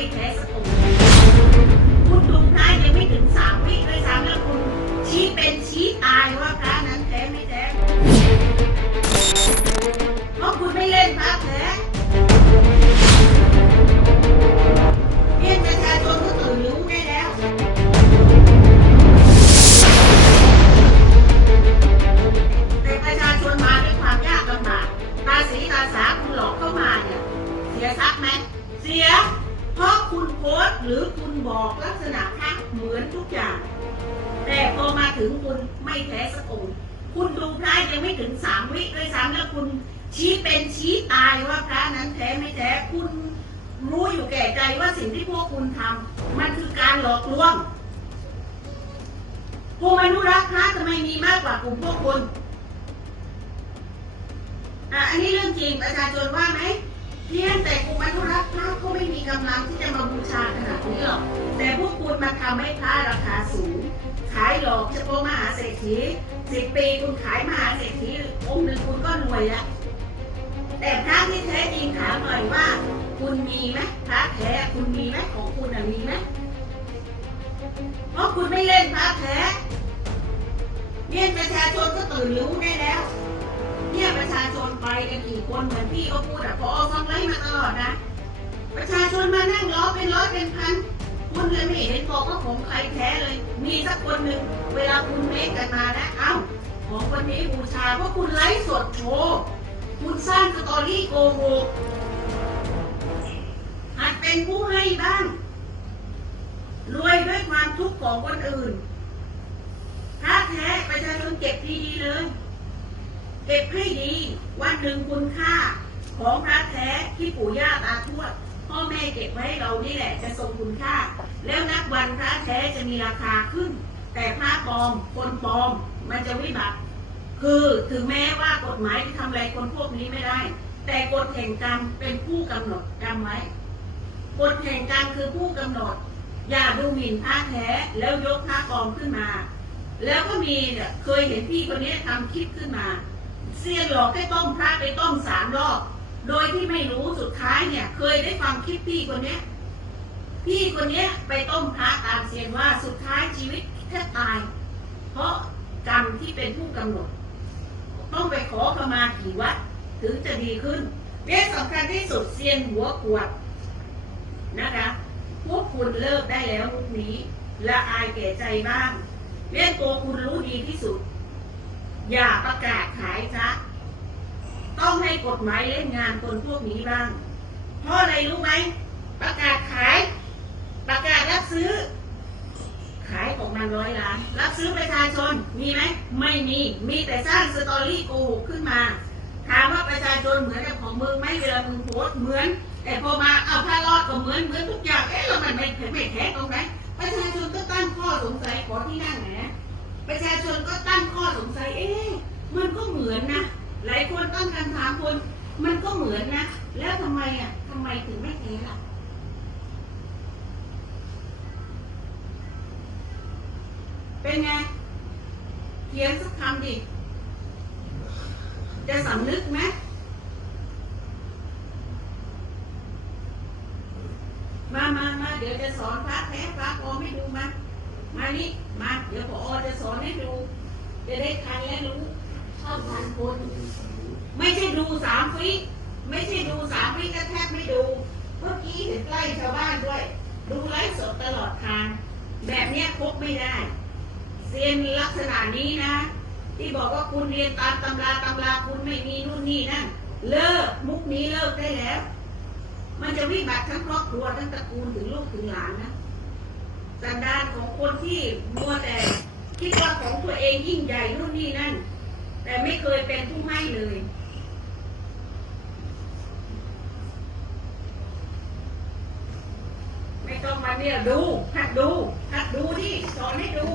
ไม่เทสคุณคุณดูพระยังไม่ถึงสามวิด้วยซ้ำแล้วคุณชี้เป็นชี้ตายว่าพระนั้นแท้ไม่แท้เพราะคุณไม่เล่นพระแท้เรียนประชาชนก็ตื่นรู้ได้แล้วแต่ประชาชนมาด้วยความยากลำบากตาสีตาสาคุณหลอกเข้ามาเนี่ยเสียทรัพย์ไหมเสีย หรือคุณบอกลักษณะพักเหมือนทุกอย่าง แต่พอมาถึงคุณไม่แท้สักองคุณดูพระยังไม่ถึงสามวิด้วยซ้ำแล้วคุณชี้เป็นชี้ตายว่าพระนั้นแท้ไม่แท้คุณรู้อยู่แก่ใจว่าสิ่งที่พวกคุณทำ มันคือการหลอกลวงผู้มนุรักษ์พระทำไมมีมากกว่ากลุ่มพวกคุณอะอันนี้เรื่องจริงประชาชนว่าไหม เพียงแต่กลุ่มอนุรักษ์พระก็ไม่มีกำลังที่จะมาบูชาขนาดนี้หรอก แต่พวกคุณมาทำให้พระราคาสูง ขายหลอกเฉพาะมหาเศรษฐีสิบปีคุณขายมหาเศรษฐีองค์หนึ่งคุณก็รวยล้วแต่พระที่แท้จริงถามหน่อยว่า คุณมีไหมพระแท้คุณมีไหมของคุณมีไหมเพราะคุณไม่เล่นพระแท้เนี่ยประชาชนก็ตื่นรู้ได้แล้ว ไปกันกี่คนเหมือนพี่เขาพูดอะพอฟังไล่มาตลอดนะ ประชาชนมานั่งล้อเป็นร้อยเป็นพันคุณเลยไม่เห็นบอกว่าผมใครแท้เลย มีสักคนหนึ่งเวลาคุณเมคกันมานะ เอ้าของคนนี้บูชาเพราะคุณไลฟ์สดโชว์คุณสร้างสตอรี่โกหกหัดเป็นผู้ให้บ้าง รวยด้วยความทุกข์ของคนอื่น ถ้าแท้ประชาชนเก็บดีๆเลย เก็บให้ดีวันหนึ่งคุณค่า ของพระแท้ที่ปู่ย่าตาทวดพ่อแม่เก็บไว้ให้เรานี่แหละจะทรงคุณค่า แล้วนับวันพระแท้จะมีราคาขึ้น แต่พระปลอมคนปลอมมันจะวิบัติ คือถึงแม้ว่ากฎหมายที่ทำอะไรคนพวกนี้ไม่ได้ แต่กฎแห่งกรรมเป็นผู้กำหนดจำไว้กฎแห่งกรรมคือผู้กำหนด อย่าดูหมิ่นพระแท้แล้วยกพระปลอมขึ้นมา แล้วก็มีเนี่ยเคยเห็นพี่คนนี้ทำคลิปขึ้นมา เสียนหลอกให้ต้มพระไปต้มสามรอบ โดยที่ไม่รู้สุดท้ายเนี่ย เคยได้ฟังคลิปพี่คนเนี้ย พี่คนเนี้ยไปต้มพระตามเซียนว่าสุดท้ายชีวิตแทบตาย เพราะกรรมที่เป็นผู้กำหนด ต้องไปขอขมากี่วัดถึงจะดีขึ้นเรื่องสำคัญที่สุดเซียนหัวขวดนะคะพวกคุณเลิกได้แล้วมุกนี้ และอายแก่ใจบ้างเรื่องตัวคุณรู้ดีที่สุด อย่าประกาศขายซะต้องให้กฎหมายเล่นงานคนพวกนี้บ้าง เพราะอะไรรู้ไหม ประกาศขาย ประกาศรับซื้อ ขายของมันร้อยล้าน รับซื้อประชาชนมีไหม ไม่มี มีแต่สร้างสตอรี่โกหกขึ้นมา ถามว่าประชาชนเหมือนกับของมึงไหมเวลามึงโพสเหมือน แต่พอมาเอาพระรอดก็เหมือนเหมือนทุกอย่าง เอ๊ะแล้วมันไม่ไม่แท้ตรงไหนประชาชนก็ตั้งข้อสงสัยขอที่นั่งไหนนะ ประชาชนก็ตั้งข้อสงสัย เอ๊ะมันก็เหมือนนะ หลายคนตั้งคำถามคน มันก็เหมือนนะ แล้วทำไมอะทำไมถึงไม่แท้ล่ะเป็นไงเขียนสักคำดิ จะสำนึกไหมมามามาเดี๋ยวจะสอนพระแท้พระปลอมให้ดูมา มานี่มาเดี๋ยวพอจะสอนให้ดู จะได้ทันและรู้เท่าทันคน ไม่ใช่ดูสามฟิไม่ใช่ดูสามฟิก็แทบไม่ดู เมื่อกี้เห็นใกล้ชาวบ้านด้วย ดูไลฟ์สดตลอดทาง แบบเนี้ยพกไม่ได้เซียนลักษณะนี้นะ ที่บอกว่าคุณเรียนตามตำราตำราคุณไม่มีนู่นนี่นั่นเลิกมุกนี้เลิกได้แล้ว มันจะวิบัติทั้งครอบครัวทั้งตระกูลถึงลูกถึงหลานนะ สันดานของคนที่มัวแต่คิดว่าของตัวเองยิ่งใหญ่นู่นนี่นั่น แต่ไม่เคยเป็นผู้ให้เลย ไม่ต้องมาเนี่ยดูหัดดูหัดดูที่สอนให้ดู